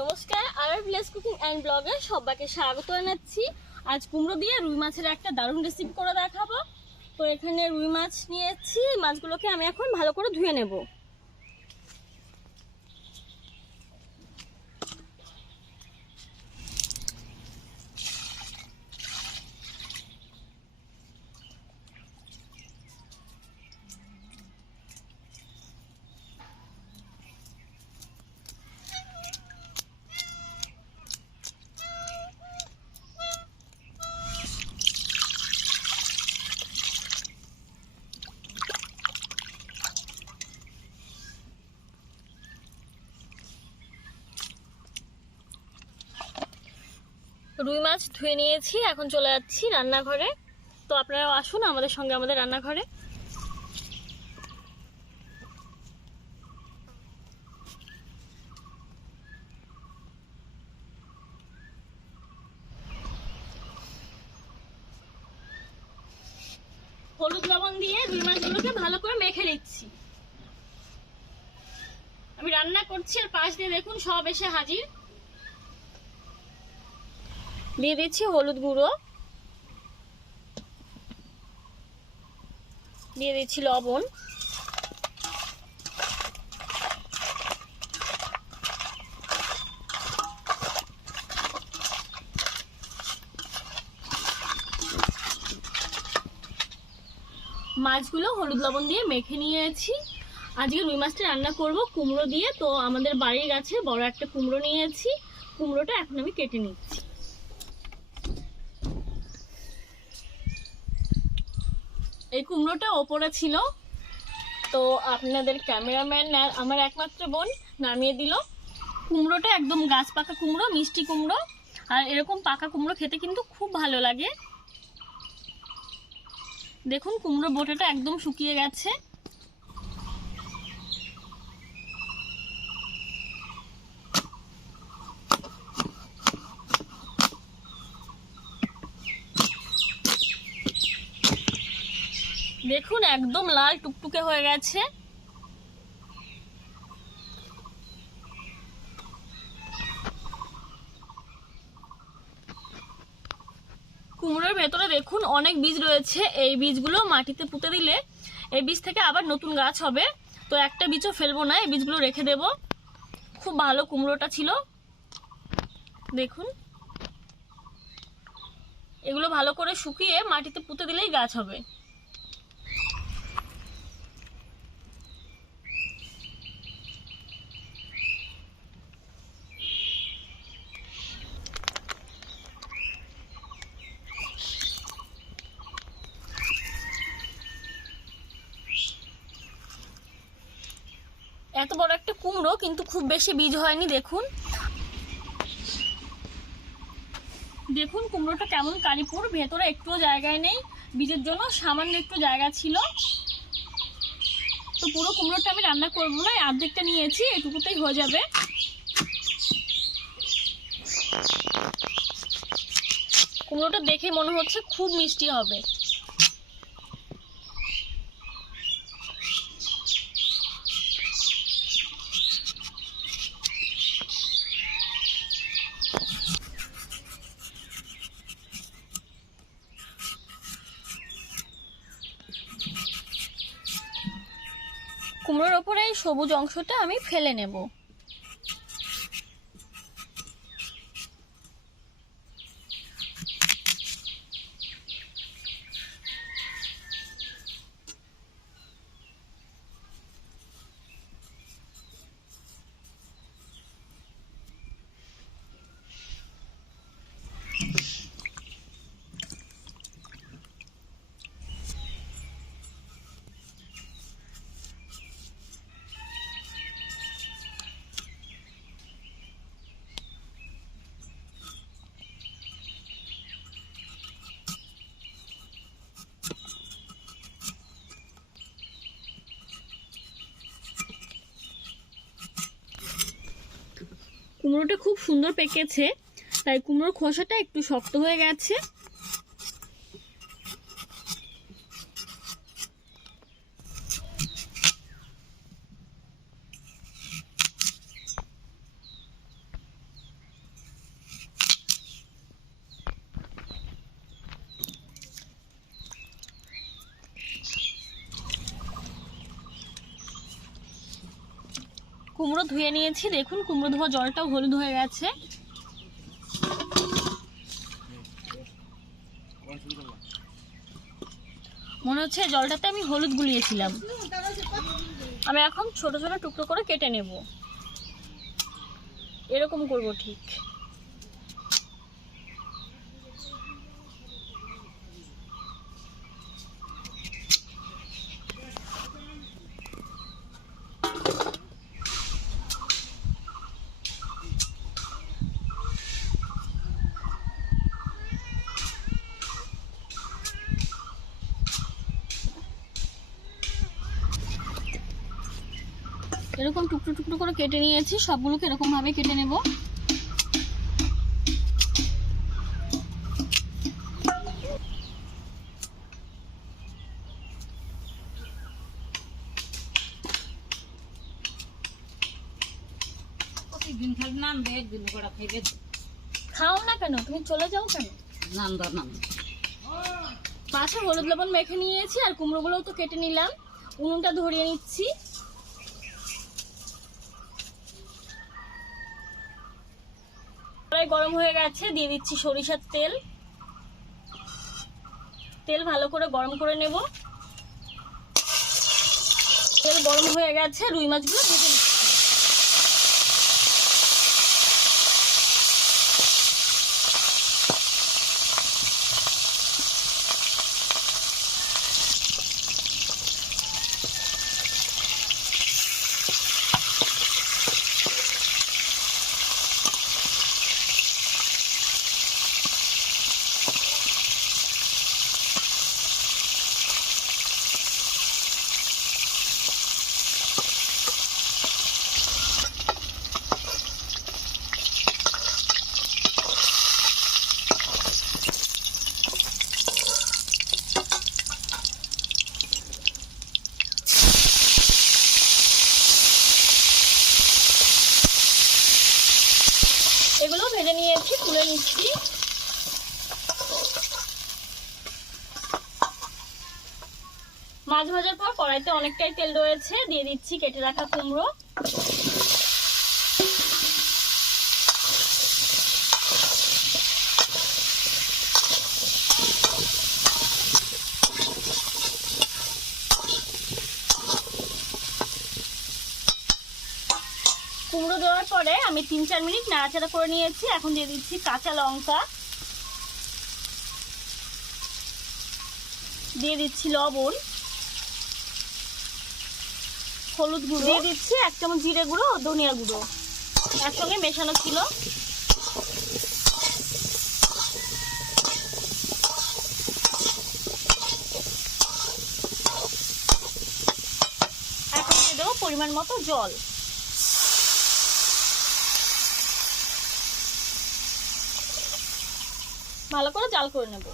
নমস্কার, আর village cooking and ব্লগে সবাইকে স্বাগত জানাচ্ছি। আজ কুমড়ো দিয়ে রুই মাছের একটা দারুণ রেসিপি করে দেখাবো। তো এখানে রুই মাছ নিয়েছি, মাছগুলোকে আমি এখন ভালো করে ধুয়ে নেব। রুই মাছ ধুয়ে নিয়েছি, এখন চলে যাচ্ছি রান্নাঘরে। তো আপনারাও আসুন আমাদের সঙ্গে আমাদের রান্নাঘরে। হলুদ লবণ দিয়ে রুই মাছগুলোকে ভালো করে মেখে নিচ্ছি। আমি রান্না করছি আর পাশ দিয়ে দেখুন সব এসে হাজির। দিয়ে দিচ্ছি হলুদ গুঁড়ো, দিয়ে দিচ্ছি লবণ, মাছগুলো হলুদ লবণ দিয়ে মেখে নিয়েছি। আজকে রুই মাছটা রান্না করব কুমড়ো দিয়ে। তো আমাদের বাড়ির গাছে বড় একটা কুমড়ো নিয়েছি, কুমড়োটা এখন আমি কেটে নিচ্ছি। এই কুমড়োটা ওপরে ছিল, তো আপনাদের ক্যামেরাম্যান আর আমার একমাত্র বোন নামিয়ে দিল। কুমড়োটা একদম গাছ পাকা কুমড়ো, মিষ্টি কুমড়ো। আর এরকম পাকা কুমড়ো খেতে কিন্তু খুব ভালো লাগে। দেখুন কুমড়োর বোটাটা একদম শুকিয়ে গেছে। দেখুন একদম লাল টুকটুকে হয়ে গেছে। কুমড়োর ভেতরে দেখুন অনেক বীজ রয়েছে। এই বীজগুলো মাটিতে পুঁতে দিলে এই বীজ থেকে আবার নতুন গাছ হবে। তো একটা বীজও ফেলবো না, এই বীজগুলো রেখে দেব। খুব ভালো কুমড়োটা ছিল। দেখুন এগুলো ভালো করে শুকিয়ে মাটিতে পুঁতে দিলেই গাছ হবে। এত বড় একটা কুমড়ো কিন্তু খুব বেশি বীজ হয়নি। দেখুন দেখুন কুমড়োটা কেমন কালিপুর, ভেতরে একটুও জায়গায় নেই, বীজের জন্য সামান্য একটু জায়গা ছিল। তো পুরো কুমড়োটা আমি রান্না করবো না, অর্ধেকটা নিয়েছি, এটুকুতেই হয়ে যাবে। কুমড়োটা দেখে মনে হচ্ছে খুব মিষ্টি হবে। কুমড়োর ওপরে এই সবুজ অংশটা আমি ফেলে নেব। কুমড়োটা খুব সুন্দর পেকেছে, তাই কুমড়োর খোসাটা একটু শক্ত হয়ে গেছে। কুমড়ো ধুয়ে নিয়েছি, দেখুন কুমড়ো ধোয়া জলটাও হলুদ হয়ে গেছে। মনে হচ্ছে জলটাতে আমি হলুদ গুলিয়েছিলাম। আমি এখন ছোট ছোট টুকরো করে কেটে নেব, এরকম করব ঠিক। এরকম টুকরো টুকরো করে কেটে নিয়েছি, সবগুলোকে এরকম ভাবে কেটে নেব। খাও না কেন, তুমি চলে যাও কেন? মাছে হলুদ লবণ মেখে নিয়েছি, আর কুমড়োগুলোও তো কেটে নিলাম। উনুনটা ধরিয়ে নিচ্ছি। কড়াই গরম হয়ে গেছে, দিয়ে দিচ্ছি সরিষার তেল। তেল ভালো করে গরম করে নেব। তেল গরম হয়ে গেছে, রুই মাছগুলো ভেজে নিচ্ছি। এগুলো ভেজে নিয়েছি, তুলে নিচ্ছি। মাছ ভাজার পর কড়াইতে অনেকটাই তেল রয়েছে, দিয়ে দিচ্ছি কেটে রাখা কুমড়ো। কুমড়ো দেওয়ার পরে আমি 3-4 মিনিট নাড়াচাড়া করে নিয়েছি। এখন দিয়ে দিচ্ছি কাঁচা লঙ্কা, দিয়ে দিচ্ছি লবণ, হলুদ গুঁড়ো, দিয়ে দিচ্ছি 1 চামচ জিরে গুঁড়ো ও ধনিয়া গুঁড়ো, একসঙ্গে মেশানো ছিল। এখন দিয়ে দেবো পরিমাণ মতো জল। ভালো করে জাল করে নেব।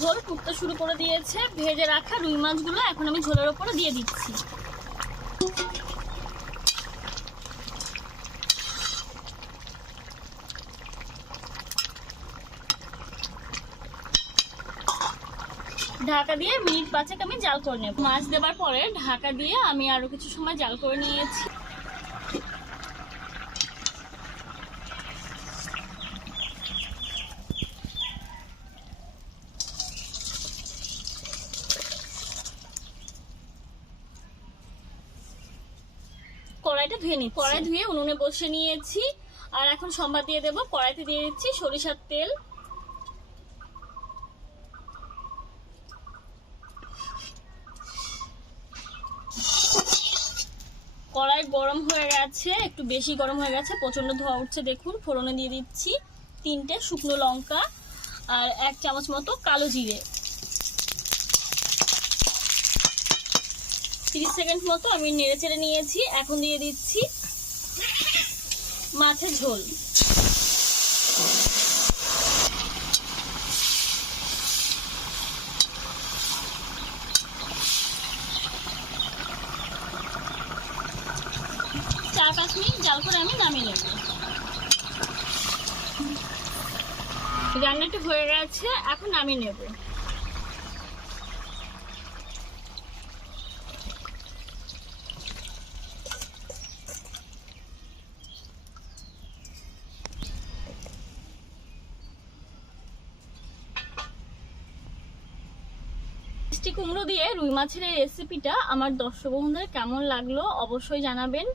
ঝোল ফুটতে শুরু করে দিয়েছে। ভেজে রাখা রুই মাছগুলো এখন আমি ঝোলের ওপরে দিয়ে দিচ্ছি। ঢাকা দিয়ে মিনিট 5 আমি জাল করে নেব। মাছ দেওয়ার পরে ঢাকা দিয়ে আমি আরো কিছু সময় জাল করে নিয়েছি। কড়াইটা ধুয়ে নিই। কড়াই ধুয়ে উনুনে বসে নিয়েছি, আর এখন সম্বাদ দিয়ে দেবো। কড়াইতে দিয়ে দিচ্ছি সরিষার তেল, কড়াই গরম হয়ে গেছে, একটু বেশি গরম হয়ে গেছে, প্রচন্ড ধোঁয়া উঠছে। দেখুন ফোড়নে দিয়ে দিচ্ছি 3টে শুকনো লঙ্কা আর 1 চামচ মতো কালো জিরে। 30 সেকেন্ড মতো আমি নেড়ে চেড়ে নিয়েছি। এখন দিয়ে দিচ্ছি মাছের ঝোল। তারপরে আমি নামিয়ে নেব। রান্নাটি হয়ে গেছে, এখন নামিয়ে নেব। মিষ্টি কুমড়ো দিয়ে রুই মাছের এই রেসিপিটা আমার দর্শক বন্ধুদের কেমন লাগলো অবশ্যই জানাবেন।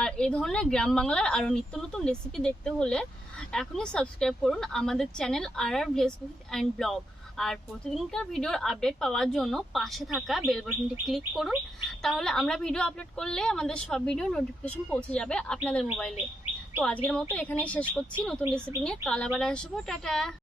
আর এই ধরনের গ্রাম বাংলার আরও নিত্য নতুন রেসিপি দেখতে হলে এখনই সাবস্ক্রাইব করুন আমাদের চ্যানেল আর ভিলেজ কুকিং অ্যান্ড ব্লগ। আর প্রতিদিনকার ভিডিওর আপডেট পাওয়ার জন্য পাশে থাকা বেল বাটনটি ক্লিক করুন, তাহলে আমরা ভিডিও আপলোড করলে আমাদের সব ভিডিও নোটিফিকেশন পৌঁছে যাবে আপনাদের মোবাইলে। তো আজকের মতো এখানেই শেষ করছি, নতুন রেসিপি নিয়ে কাল আবার আসবো। টাটা।